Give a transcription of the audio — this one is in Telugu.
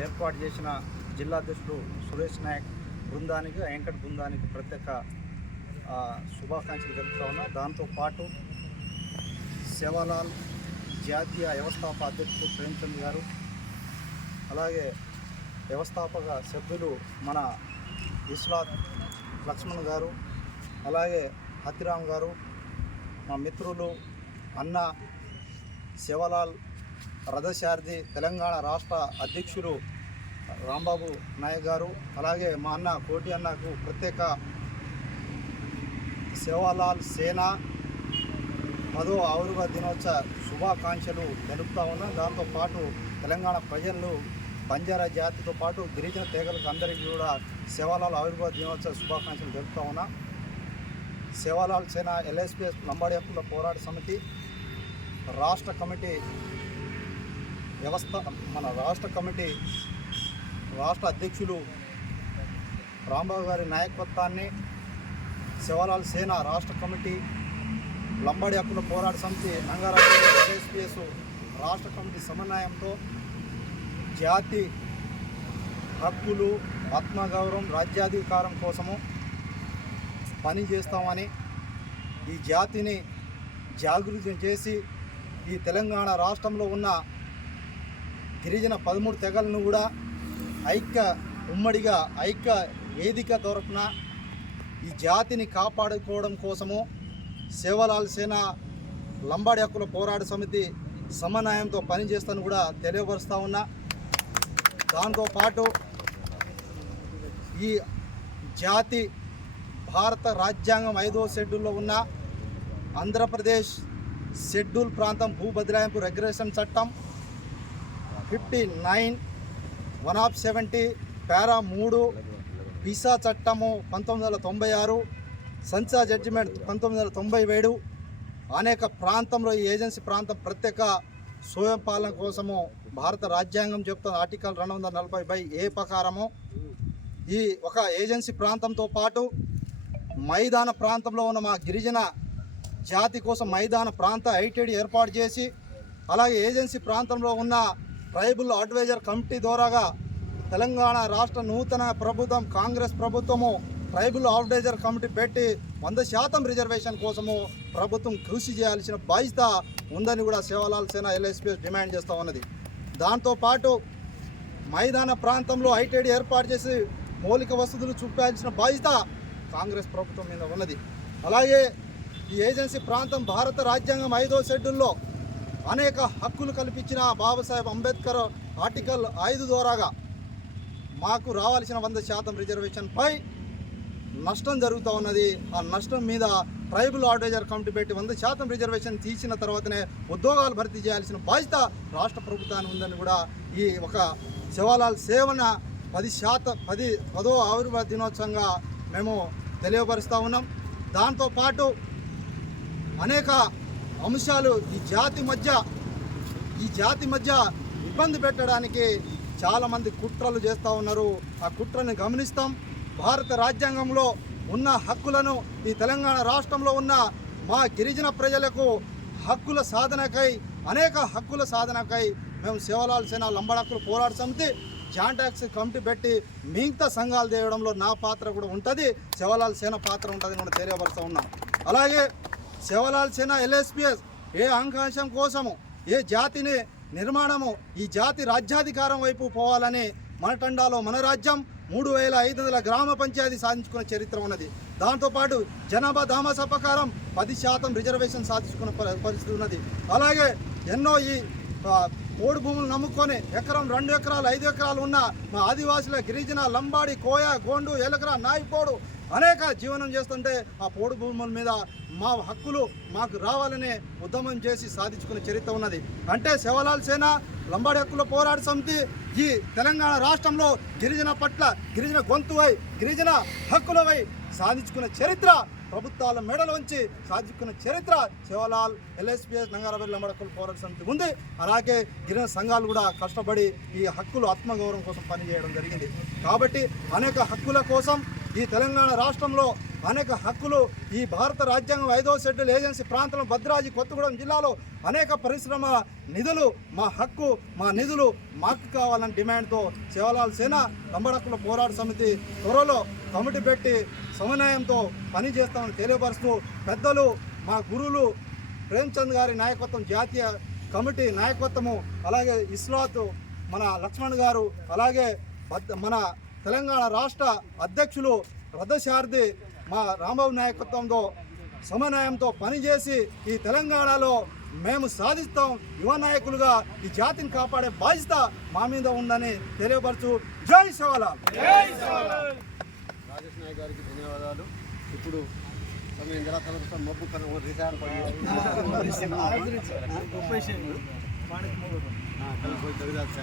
ఏర్పాటు చేసిన జిల్లా అధ్యక్షుడు సురేష్ నాయక్ బృందానికి వెంకట బృందానికి ప్రత్యేక శుభాకాంక్షలు తెలుపుతా ఉన్నా. దాంతోపాటు సేవాలాల్ జాతీయ వ్యవస్థాపక అధ్యక్షుడు ప్రేమచంద్ గారు అలాగే వ్యవస్థాపక సభ్యులు మన విశ్వనాథ్ లక్ష్మణ్ గారు అలాగే హతిరామ్ గారు మా మిత్రులు అన్న శివలాల్ రథశారథి తెలంగాణ రాష్ట్ర అధ్యక్షులు రాంబాబు నాయక్ గారు అలాగే మా అన్న కోటి అన్నకు ప్రత్యేక సేవాలాల్ సేన పదో ఆవిర్భావ దినోత్సవ శుభాకాంక్షలు తెలుపుతా ఉన్నాం. దాంతోపాటు తెలంగాణ ప్రజలు బంజారా జాతితో పాటు గిరిజన తెగలకు అందరికీ కూడా సేవాలాల్ ఆవిర్భావ దినోత్సవ శుభాకాంక్షలు తెలుపుతా ఉన్నా. సేవాలాల్ సేన ఎల్ఎస్పిఎస్ లంబాడి హక్కుల పోరాట సమితి రాష్ట్ర కమిటీ వ్యవస్థ మన రాష్ట్ర కమిటీ రాష్ట్ర అధ్యక్షులు రాంబాబు గారి నాయకత్వాన్ని శివలాల్ సేన రాష్ట్ర కమిటీ లంబాడి హక్కుల పోరాట సమితి నంగారాజు రాష్ట్ర కమిటీ సమన్వయంతో జాతి హక్కులు ఆత్మగౌరవం రాజ్యాధికారం కోసము పని చేస్తామని ఈ జాతిని జాగృతి చేసి ఈ తెలంగాణ రాష్ట్రంలో ఉన్న గిరిజన పదమూడు తెగలను కూడా ఐక్య ఉమ్మడిగా ఐక్య వేదిక తరపున ఈ జాతిని కాపాడుకోవడం కోసము సేవలాల్ సేన లంబాడి హక్కుల పోరాట సమితి సమన్వయంతో పనిచేస్తాను కూడా తెలియపరుస్తూ ఉన్నా. దాంతోపాటు ఈ జాతి భారత రాజ్యాంగం ఐదో షెడ్యూల్లో ఉన్న ఆంధ్రప్రదేశ్ షెడ్యూల్ ప్రాంతం భూ బదలాయింపు రెగ్యులేషన్ చట్టం fifty nine one of seventy para మూడు వీసా చట్టము పంతొమ్మిది వందల తొంభై ఆరు సంచా జడ్జిమెంట్ పంతొమ్మిది వందల తొంభై ఏడు అనేక ప్రాంతంలో ఈ ఏజెన్సీ ప్రాంతం ప్రత్యేక స్వయం పాలన కోసము భారత రాజ్యాంగం చెప్తున్న ఆర్టికల్ రెండు వందల నలభై బై ఏ ప్రకారము ఈ ఒక ఏజెన్సీ ప్రాంతంతో పాటు మైదాన ప్రాంతంలో ఉన్న మా గిరిజన జాతి కోసం మైదాన ప్రాంత ఐటీడీ ఏర్పాటు చేసి అలాగే ఏజెన్సీ ప్రాంతంలో ఉన్న ట్రైబుల్ అడ్వైజర్ కమిటీ ద్వారాగా తెలంగాణ రాష్ట్ర నూతన ప్రభుత్వం కాంగ్రెస్ ప్రభుత్వము ట్రైబుల్ అడ్వైజర్ కమిటీ పెట్టి వంద శాతం రిజర్వేషన్ కోసము ప్రభుత్వం కృషి చేయాల్సిన బాధ్యత ఉందని కూడా సేవలాల్ సేన ఎల్ఎస్పీఎస్ డిమాండ్ చేస్తూ ఉన్నది. దాంతోపాటు మైదాన ప్రాంతంలో ఐటీడీ ఏర్పాటు చేసి మౌలిక వసతులు చూపాల్సిన బాధ్యత కాంగ్రెస్ ప్రభుత్వం మీద ఉన్నది. అలాగే ఈ ఏజెన్సీ ప్రాంతం భారత రాజ్యాంగం ఐదో షెడ్యూల్లో అనేక హక్కులు కల్పించిన బాబాసాహెబ్ అంబేద్కర్ ఆర్టికల్ ఐదు ద్వారాగా మాకు రావాల్సిన వంద శాతం రిజర్వేషన్పై నష్టం జరుగుతూ ఉన్నది. ఆ నష్టం మీద ట్రైబల్ ఆర్డేజర్ కమిటీ పెట్టి వంద శాతం రిజర్వేషన్ తీసిన తర్వాతనే ఉద్యోగాలు భర్తీ చేయాల్సిన బాధ్యత రాష్ట్ర ప్రభుత్వానికి ఉందని కూడా ఈ ఒక శివాలాల్ సేవన పది శాతం పది పదో ఆవిర్భావ దినోత్సవంగా మేము తెలియపరుస్తూ ఉన్నాం. దాంతోపాటు అనేక అంశాలు ఈ జాతి మధ్య ఈ జాతి మధ్య ఇబ్బంది పెట్టడానికి చాలామంది కుట్రలు చేస్తూ ఉన్నారు. ఆ కుట్రని గమనిస్తాం. భారత రాజ్యాంగంలో ఉన్న హక్కులను ఈ తెలంగాణ రాష్ట్రంలో ఉన్న మా గిరిజన ప్రజలకు హక్కుల సాధనకై అనేక హక్కుల సాధనకై మేము సేవలాల్సిన లంబడక్కులు పోరాట సమితి జాంటాక్స్ కమిటీ పెట్టి మిగతా సంఘాలు తేయడంలో నా పాత్ర కూడా ఉంటుంది. శివలాల్ సేన పాత్ర ఉంటుందని కూడా తెలియపరుస్తూ ఉన్నాం. అలాగే సేవలాల్సిన ఎల్ఎస్పిఎస్ ఏ అంకాంశం కోసము ఏ జాతిని నిర్మాణము ఈ జాతి రాజ్యాధికారం వైపు పోవాలని మన టండాలో మన రాజ్యం మూడు వేల ఐదు వందల గ్రామ పంచాయతీ సాధించుకున్న చరిత్ర ఉన్నది. దాంతోపాటు జనాభా దామాస ప్రకారం పది శాతం రిజర్వేషన్ సాధించుకున్న పరిస్థితి ఉన్నది. అలాగే ఎన్నో ఈ ఓడి భూములు నమ్ముకొని ఎకరం రెండు ఎకరాలు ఐదు ఎకరాలు ఉన్న మా ఆదివాసుల గిరిజన లంబాడి కోయ గోండు ఎలకర నాయిపోడు అనేక జీవనం చేస్తుంటే ఆ పోడు భూముల మీద మా హక్కులు మాకు రావాలనే ఉద్యమం చేసి సాధించుకునే చరిత్ర ఉన్నది. అంటే శివలాల్ సేన లంబాడి హక్కుల పోరాట సమితి ఈ తెలంగాణ రాష్ట్రంలో గిరిజన పట్ల గిరిజన గొంతువై గిరిజన హక్కులవై సాధించుకున్న చరిత్ర ప్రభుత్వాల మెడలు ఉంచి సాధించుకున్న చరిత్ర శివలాల్ ఎల్ఎస్పిఎస్ నంగారాబెల్లి లంబడకుల పోరాట సమితి ఉంది. అలాగే గిరిజన సంఘాలు కూడా కష్టపడి ఈ హక్కులు ఆత్మగౌరవం కోసం పనిచేయడం జరిగింది. కాబట్టి అనేక హక్కుల కోసం ఈ తెలంగాణ రాష్ట్రంలో అనేక హక్కులు ఈ భారత రాజ్యాంగం ఐదో షెడ్యూల్ ఏజెన్సీ ప్రాంతంలో భద్రాజి కొత్తగూడెం జిల్లాలో అనేక పరిశ్రమ నిధులు మా హక్కు మా నిధులు మాకు కావాలని డిమాండ్తో సేవలాల్ సేన లంబడక్కుల పోరాట సమితి త్వరలో కమిటీ పెట్టి సమన్వయంతో పనిచేస్తామని తెలియపరుస్తూ పెద్దలు మా గురువులు ప్రేమ్చంద్ గారి నాయకత్వం జాతీయ కమిటీ నాయకత్వము అలాగే ఇస్లాత్ మన లక్ష్మణ్ గారు అలాగే మన తెలంగాణ రాష్ట్ర అధ్యక్షులు రథశారథి మా రాంబాబు నాయకత్వంతో సమన్వయంతో పనిచేసి ఈ తెలంగాణలో మేము సాధిస్తాం యువ నాయకులుగా ఈ జాతిని కాపాడే బాధ్యత మా మీద ఉందని తెలియపరచు జై శివలాల్ రాజేష్ నాయక్ గారికి ధన్యవాదాలు ఇప్పుడు సమయం మబ్బు